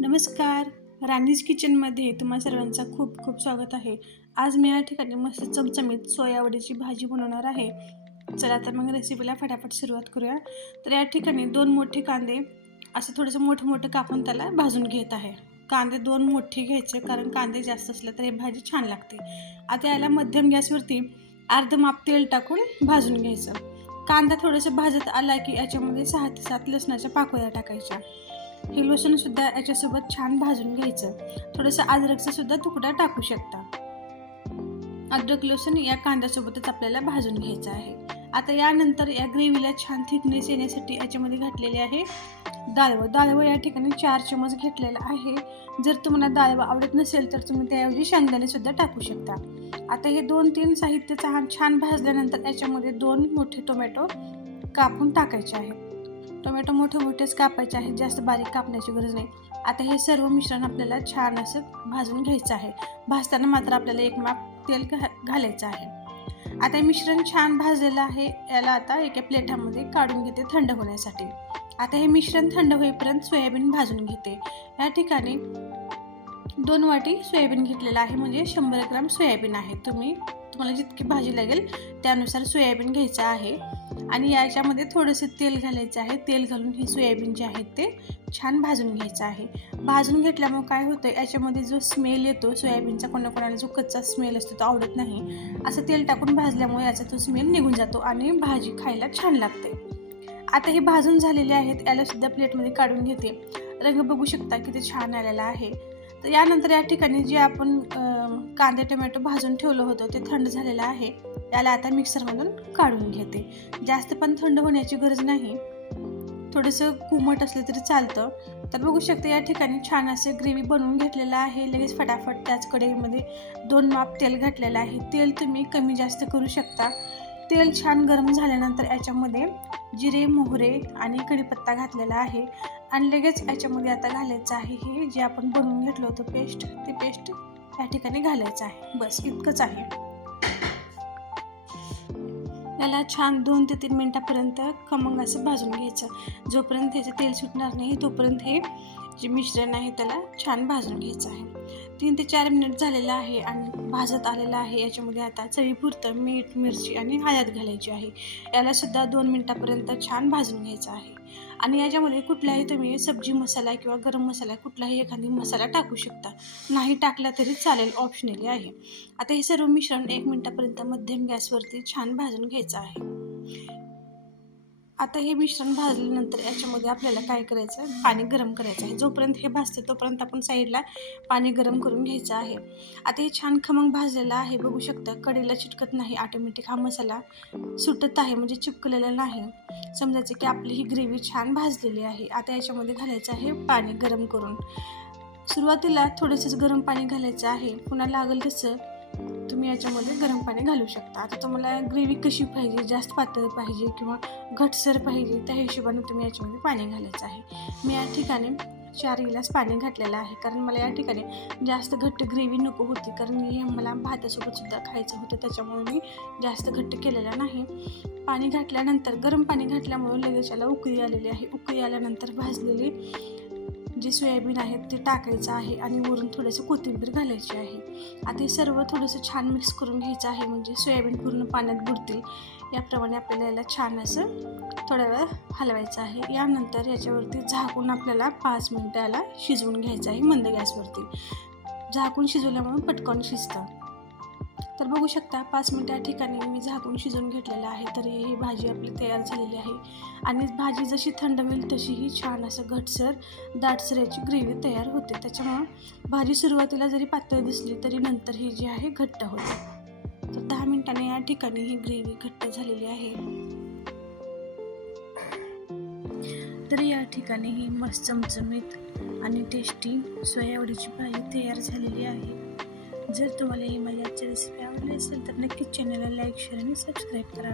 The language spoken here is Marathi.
नमस्कार. राणीज किचनमध्ये तुम्हा सर्वांचं खूप खूप स्वागत आहे. आज मी या ठिकाणी मस्त चमचमीत सोयावडीची भाजी बनवणार आहे. चला तर मग रेसिपीला फटाफट सुरुवात करूया. तर या ठिकाणी 2 मोठे कांदे असं थोडंसं मोठं कापून त्याला भाजून घेत आहे. कांदे 2 मोठे घ्यायचे, कारण कांदे जास्त असले तर ही भाजी छान लागते. आता याला मध्यम गॅसवरती अर्ध माप तेल टाकून भाजून घ्यायचं. कांदा थोडंसं भाजत आला की याच्यामध्ये 6 ते 7 लसणाच्या पाकळ्या टाकायच्या. हे लसूणसुद्धा याच्यासोबत छान भाजून घ्यायचं. थोडंसं अद्रकचा सुद्धा तुकडा टाकू शकता. अद्रक लसूण या कांद्यासोबतच आपल्याला भाजून घ्यायचं आहे. आता यानंतर या ग्रेव्हीला छान थिकनेस येण्यासाठी याच्यामध्ये घातलेले आहे डाळवं या ठिकाणी 4 चमच घेतलेला आहे. जर तुम्हाला डाळवं आवडत नसेल तर तुम्ही त्याऐवजी शेंगदाणे सुद्धा टाकू शकता. आता हे 2-3 साहित्य छान भाजल्यानंतर याच्यामध्ये 2 मोठे टोमॅटो कापून टाकायचे आहेत. टोमॅटो मोठेच कापायचे आहेत, जास्त बारीक कापण्याची गरज नाही. आता हे सर्व मिश्रण आपल्याला छान असं भाजून घ्यायचं आहे. भाजताना मात्र आपल्याला एक माप तेल घालायचं आहे. आता हे मिश्रण छान भाजलेलं आहे. याला आता एका प्लेटामध्ये काढून घेते थंड होण्यासाठी. आता हे मिश्रण थंड होईपर्यंत सोयाबीन भाजून घेते. या ठिकाणी 2 वाटी सोयाबीन घेतलेलं आहे, म्हणजे 100 ग्राम सोयाबीन आहे. तुम्हाला जितकी भाजी लागेल त्यानुसार सोयाबीन घ्यायचं आहे. आणि याच्यामध्ये थोडंसं तेल घालायचं आहे. तेल घालून हे सोयाबीन जे आहे ते छान भाजून घ्यायचं आहे. भाजून घेतल्यामुळे काय होतं, याच्यामध्ये जो स्मेल येतो सोयाबीनचा, कोणाकोणाला जो कच्चा स्मेल असतो तो आवडत नाही. असं तेल टाकून भाजल्यामुळे याचा तो स्मेल निघून जातो आणि भाजी खायला छान लागते. आता हे भाजून झालेले आहेत, याला सुद्धा प्लेटमध्ये काढून घेते. रंग बघू शकता किती छान आलेला आहे. तर यानंतर या ठिकाणी जे आपण कांदे टोमॅटो भाजून ठेवलं होतं ते थंड झालेलं आहे. याला आता मिक्सरमधून काढून घेते. जास्त पण थंड होण्याची गरज नाही, थोडंसं कोमट असलं तरी चालतं. तर बघू शकता या ठिकाणी छान असं ग्रेव्ही बनवून घेतलेलं आहे. लगेच फटाफट त्याच कढईमध्ये 2 माप तेल घातलेलं आहे. तेल तुम्ही कमी जास्त करू शकता. तेल छान गरम झाल्यानंतर याच्यामध्ये जिरे, मोहरे आणि कढीपत्ता घातलेला आहे. आणि लगेच याच्यामध्ये आता घालायचं आहे हे जे आपण बनवून घेतलं होतं पेस्ट, ते पेस्ट या ठिकाणी घालायचं आहे. बस इतकंच आहे. याला छान 2 ते 3 मिनिटापर्यंत खमंग असं भाजून घ्यायचं. जोपर्यंत ह्याचं तेल सुटणार नाही तोपर्यंत हे जे मिश्रण आहे त्याला छान भाजून घ्यायचं आहे. 3 ते 4 मिनिट झालेलं आहे आणि भाजत आलेलं आहे. याच्यामध्ये आता चवीपुरतं मीठ, मिरची आणि हळद घालायची आहे. याला सुद्धा 2 मिनिटापर्यंत छान भाजून घ्यायचं आहे. आणि याच्यामध्ये कुठलाही तुम्ही सब्जी मसाला किंवा गरम मसाला कुठलाही एखादी मसाला टाकू शकता. नाही टाकला तरी चालेल, ऑप्शनली आहे. आता हे सर्व मिश्रण 1 मिनिटापर्यंत मध्यम गॅसवरती छान भाजून घ्यायचं आहे. आता हे मिश्रण भाजल्यानंतर याच्यामध्ये आपल्याला काय करायचं, पाणी गरम करायचं आहे. जोपर्यंत हे भाजते तोपर्यंत आपण साईडला पाणी गरम करून घ्यायचं आहे. आता हे छान खमंग भाजलेलं आहे. बघू शकता कढईला चिटकत नाही, ऑटोमॅटिक हा मसाला सुटत आहे, म्हणजे चिपकलेला नाही. समजायचं की आपली ही ग्रेव्ही छान भाजलेली आहे. आता याच्यामध्ये घालायचं आहे पाणी गरम करून. सुरुवातीला थोडंसंच गरम पाणी घालायचं आहे, पुन्हा लागेल तसं तुम्ही याच्यामध्ये गरम पाणी घालू शकता. आता तुम्हाला ग्रेव्ही कशी पाहिजे, जास्त पातळ पाहिजे किंवा घटसर पाहिजे, त्या हिशोबाने तुम्ही याच्यामध्ये पाणी घालायचं आहे. मी या ठिकाणी 4 गिलास पाणी घातलेलं आहे, कारण मला या ठिकाणी जास्त घट्ट ग्रेव्ही नको होती, कारण हे मला भातासोबत सुद्धा खायचं होतं. त्याच्यामुळे मी जास्त घट्ट केलेलं नाही. पाणी घातल्यानंतर गरम पाणी घातल्यामुळे लगेच याला उकळी आलेली आहे. उकळी आल्यानंतर भाजलेली जे सोयाबीन आहेत ते टाकायचं आहे आणि वरून थोडंसं कोथिंबीर घालायची आहे. आता हे सर्व थोडंसं छान मिक्स करून घ्यायचं आहे, म्हणजे सोयाबीन पूर्ण पाण्यात बुडतील. याप्रमाणे आपल्याला याला छान असं थोडा वेळ हलवायचं आहे. यानंतर याच्यावरती झाकून आपल्याला 5 मिनिटं याला शिजवून घ्यायचं आहे मंद गॅसवरती. झाकून शिजवल्यामुळे पटकन शिजतं. तर बघू शकता 5 मिनिटं या ठिकाणी मी झाकून शिजवून घेतलेलं आहे. तर ही भाजी आपली तयार झालेली आहे. आणि भाजी जशी थंड होईल तशी ही छान असं घटसर दाटसर याची ग्रेव्ही तयार होते. त्याच्यामुळं भाजी सुरुवातीला जरी पातळ दिसली तरी नंतर ही जी आहे घट्ट होते. तर 10 मिनिटांनी या ठिकाणी ही ग्रेव्ही घट्ट झालेली आहे. तर या ठिकाणी ही मस्त चमचमीत आणि टेस्टी सोयावडीची भाजी तयार झालेली आहे. जर तुम्हाला ही माझी आजची रेसिपी आवडली असेल तर नक्कीच चॅनलला लाईक, शेअर आणि सबस्क्राईब करा.